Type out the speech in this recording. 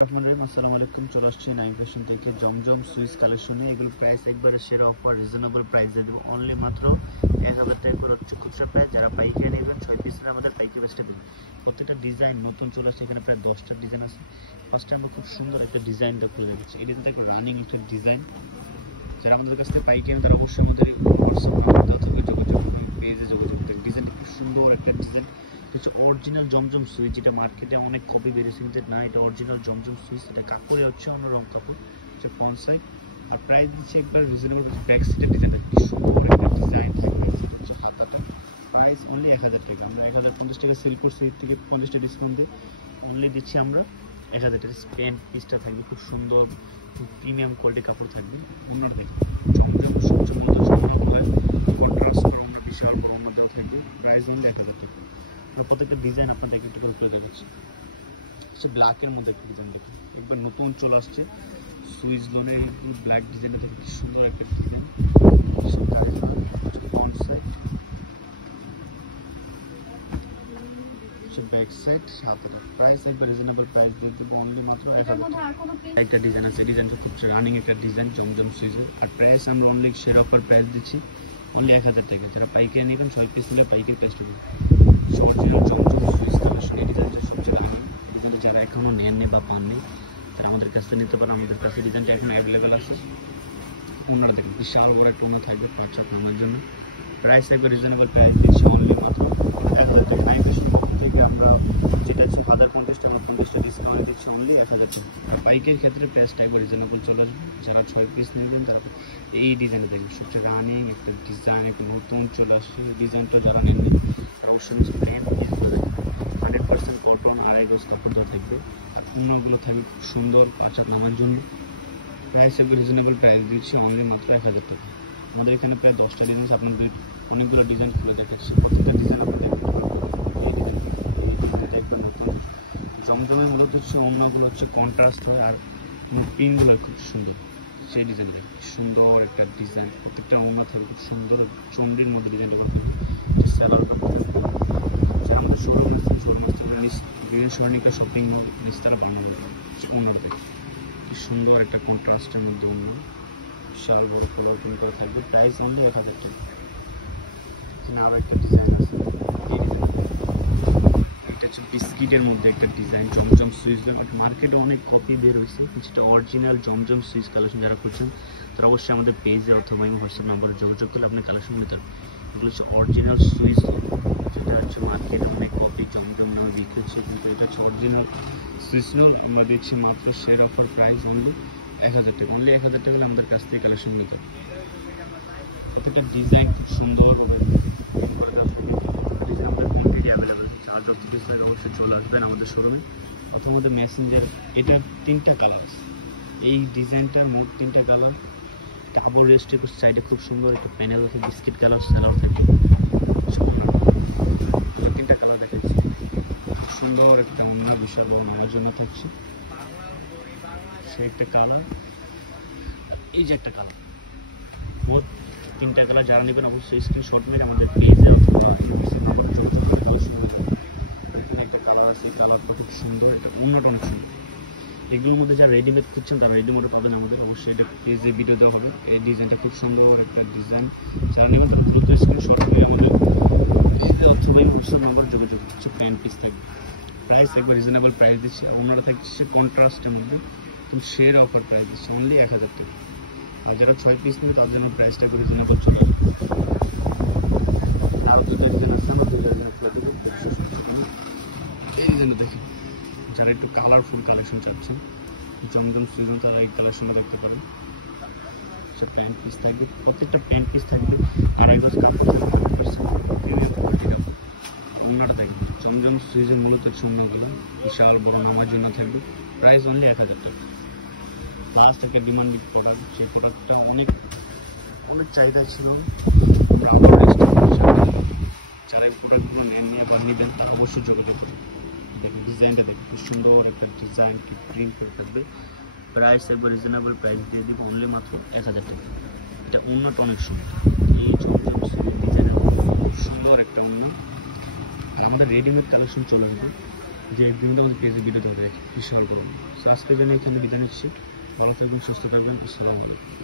আসসালামু আলাইকুম। চলে আসছি নাইম ফ্যাশন থেকে জমজম সুইস কালেকশনে। এগুলো প্রাইস একবারে সেরা অফার, রিজনেবল প্রাইস দিয়ে দেবো। অনলি মাত্র 1000 টাকা করে হচ্ছে খুচরা প্রাইস। যারা পাইকারি নেবেন 6 পিসের আমাদের পাইকারি প্রাইসটা দেবেন। প্রত্যেকটা ডিজাইন নতুন চলে আসছে, এখানে প্রায় 10টা ডিজাইন আছে। ফার্স্টে আমরা খুব সুন্দর একটা ডিজাইনটা খুলে দেখাচ্ছি। এই ডিজাইনটা একটা রানিং একটা ডিজাইন। যারা আমাদের কাছ থেকে পাইকারি নেন তারা অবশ্যই আমাদের হোয়াটসঅ্যাপ নাম্বার অথবা যোগাযোগ পেজে যোগাযোগ করবেন। ডিজাইনটা খুব সুন্দর একটা ডিজাইন। হচ্ছে অরিজিনাল জমজম সুইচ, যেটা মার্কেটে অনেক কপি বেরিয়েছে কিন্তু না, এটা অরিজিনাল জমজম সুইচ। এটা কাপড়ে হচ্ছে অন্য রং কাপড়, হচ্ছে ফ্রন্ট সাইড। আর প্রাইস দিচ্ছে একবার রিজনেবল। ব্যাক সাইডের ডিজাইনটা কি সুন্দর একটা ডিজাইন। হচ্ছে হাতাটা প্রাইস অনলি 1000 টাকা। আমরা 1050 টাকা সেল করছি, এর থেকে 50 টাকা ডিসকাউন্ট দিয়ে অনলি দিচ্ছি আমরা 1000 টাকা। প্যান্ট পিসটা থাকবে খুব সুন্দর, প্রিমিয়াম কোয়ালিটি কাপড় থাকবে। অন্যার দেখবে জমজম সবচেয়ে মূলত কন্ট্রাস্ট করে অন্য বিশাল বড় অন্য দেওয়া থাকবে। প্রাইস অনলি 1000 টাকা। প্রত্যেকটা ডিজাইন আপনাদের একটু করে তুলে দেখাচ্ছি। হচ্ছে ব্ল্যাকের মধ্যে একটা ডিজাইন দেখুন, একবার নতুন চলে আসছে সুইচ লোনের ব্ল্যাক ডিজাইনটা দেখুন, কি সুন্দর একটা design. Front side, back side, হাতাটা প্রাইস একবার রিজনেবল প্রাইস দিয়ে দেবো অনলি মাত্র 1000 টাকা। একটা ডিজাইন আছে, ডিজাইনটা খুব রানিং একটা ডিজাইন জমজম সুইচের। আর প্রাইস আমরা অনলি সেরা অফার প্রাইস দিচ্ছি অনলি 1000 টাকা। যারা পাইকারি নেবেন 6 পিস নিলে পাইকারি প্রাইসটা দেবো। অরিজিনাল জমজম সুইচ কালেকশন, এই ডিজাইনটা সবচেয়ে রানিং ডিজাইনটা। যারা এখনও নেননি বা পাননি তারা আমাদের কাছ থেকে নিতে পারেন। আমাদের কাছে ডিজাইনটা এখন অ্যাভেলেবেল আছে। ওনারা দেখুন বিশাল বড় একটা ওনা থাকবে পাঁচশো নামার জন্য। প্রাইস একবার রিজনেবল প্রাইস দিচ্ছি অনলি মাত্র 1000 টাকা। নাইম ফ্যাশনের পক্ষ থেকে আমরা যেটা হচ্ছে 1050 টাকা 50টা ডিসকাউন্ট দিচ্ছি অনলি 1000 টাকা। পাইকারির ক্ষেত্রে প্রাইসটা একবার রিজনেবল চলে আসবে। যারা 6 পিস নেবেন তারা এই ডিজাইনটা দেখবেন, সবচেয়ে রানিং একটা ডিজাইন, একটা নতুন চলে আসছে ডিজাইনটা। যারা নেননি তারা অবশ্যই প্যান্ট পিসগুলো দেখবেন 100% কটন, আড়াই গজ কাপড় দেওয়া থাকবে। আর অন্যগুলো থাকবে খুব সুন্দর পাঁচাত নামার জন্য। প্রাইস একবার রিজনেবল প্রাইস দিচ্ছি অনলি মাত্র 1000 টাকা। আমাদের এখানে প্রায় 10টা ডিজাইন আছে, আপনাদের অনেকগুলো ডিজাইন খুলে দেখাচ্ছি। প্রত্যেকটা ডিজাইন আপনার দেখবেন। এই ডিজাইনটা একবার নতুন জমজমের মূলত হচ্ছে অন্যগুলো হচ্ছে কন্ট্রাস্ট হয়, আর পিনগুলো খুব সুন্দর। সেই ডিজাইনটা সুন্দর একটা ডিজাইন, প্রত্যেকটা অন্য থাকবে খুব সুন্দর চন্ডির মধ্যে ডিজাইনটা করতে হবে। স্যালার যারা আমাদের শোরুম আছে, শোরুম বিভিন্ন স্বর্ণিকা শপিং মল নিস্তারা বানানো অন্য দেখে কি সুন্দর একটা কন্ট্রাস্টের মধ্যে অন্য বিশাল বড় খোলা ওপেন করে থাকবে। প্রাইস অনলি 1000 টাকা। এখানে আরও একটা ডিজাইন আছে, এই ডিজাইন এটা হচ্ছে বিস্কিটের মধ্যে একটা ডিজাইন জমজম সুইচ। মার্কেটে অনেক কপি বের হয়েছে, যেটা অরিজিনাল জমজম সুইচ কালেকশন। যারা করছেন তারা অবশ্যই আমাদের পেজে অথবা হোয়াটসঅ্যাপ নাম্বারে যোগাযোগ করলে আপনি কালেকশন নিতে পারবেন। এগুলো হচ্ছে অরিজিনাল সুইচ, যেটা হচ্ছে মার্কেটে অনেক কপি জমজম নামে বিক্রি হচ্ছে, কিন্তু এটা হচ্ছে অরিজিনাল সুইচ নোল। আমরা দিচ্ছি মাত্র শেয়ার অফার প্রাইস অনলি 1000 টাকা। অনলি 1000 টাকা আমাদের কাছ থেকে কালেকশন নিতে হবে। প্রত্যেকটা ডিজাইন খুব সুন্দর হবে। ডিজাইন আমাদের quantity available. Charge of display অবশ্যই চলে আসবেন আমাদের শোরুমে অথবা আমাদের মেসেঞ্জার। এটা 3টা কালার আছে, এই ডিজাইনটার মোট 3টা কালার। কাপড় রেস্টের সাইডে খুব সুন্দর একটা প্যানেল আছে, বিস্কিট কালার স্যালার থাকে। 3টা কালার দেখাচ্ছি, সুন্দর একটা অন্য বিশাল বড় নেওয়ার জন্য থাকছে। সে একটা কালার, এই যে একটা কালার, মোট 3টা কালার। যারা নেবেন অবশ্যই স্ক্রিনশট মেরে আমাদের পেজে অথবা এখানে একটা কালার আছে, এই কালারটা খুব সুন্দর, একটা অন্যটা অনেক সুন্দর। এগুলোর মধ্যে যারা রেডিমেড খুঁজছেন তারা রেডিমেডও পাবেন আমাদের। অবশ্যই এটা পেজে ভিডিও দেওয়া হবে। এই ডিজাইনটা খুব সুন্দর একটা ডিজাইন। যারা নেবেন তারা দ্রুত স্ক্রিনশট মেরে আমাদের পেজে অথবা হোয়াটসঅ্যাপ নাম্বার যোগাযোগ হচ্ছে। প্যান্ট পিস থাকবে, প্রাইস একবার রিজনেবল প্রাইস দিচ্ছি। আর অন্যরা থাকছে কন্ট্রাস্টের মধ্যে, তুমি শেয়ার অফার প্রাইস দিচ্ছি অনলি 1000 টাকা। আর যারা 6 পিস নেবে তার জন্য প্রাইসটা একটু রিজনেবল চলে আসবে। আরও 2টা ডিজাইন আছে, আমরা 2টা ডিজাইন খুলে দেবো। এই ডিজাইনটা দেখি, যারা একটু কালারফুল কালেকশন চাচ্ছেন জমজম সুইচ তারা এই কালেকশনটা দেখতে পারেন। আচ্ছা, প্যান্ট পিস থাকবে, প্রত্যেকটা প্যান্ট পিস থাকবে আড়াই গজ কাপড় থাকবে। অন্যটা থাকবে জমজম সুইচের মূলত সুন্দরগুলো বিশাল বড় নামার জন্য থাকবে। প্রাইস অনলি 1000 টাকা। লাস্ট একটা ডিমান্ডিং প্রোডাক্ট, সেই প্রোডাক্টটা অনেক চাহিদা ছিল। আমরা আবার যারা এই প্রোডাক্টগুলো নিয়ে বা নেবেন তারা অবশ্যই যোগাযোগ করবেন। দেখুন ডিজাইনটা দেখুন, খুব সুন্দর একটা ডিজাইন, কি প্রিন্ট করে থাকবে। প্রাইস একবার রিজনেবল প্রাইস দিয়ে দিব অনলি মাত্র 1000 টাকা। এটা অন্যটা অনেক সুন্দর, এই জমজম সুইচের ডিজাইনের খুব সুন্দর একটা অন্য। আর আমাদের রেডিমেড কালেকশন চলে যাবে, যে বিভিন্ন আমাদের পেজে ভিডিও দেওয়া যায় বিশাল করুন। আজকের জন্য এখানে বিদায় নিচ্ছি। ভালো থাকবেন, সুস্থ থাকবেন। আসসালামু আলাইকুম।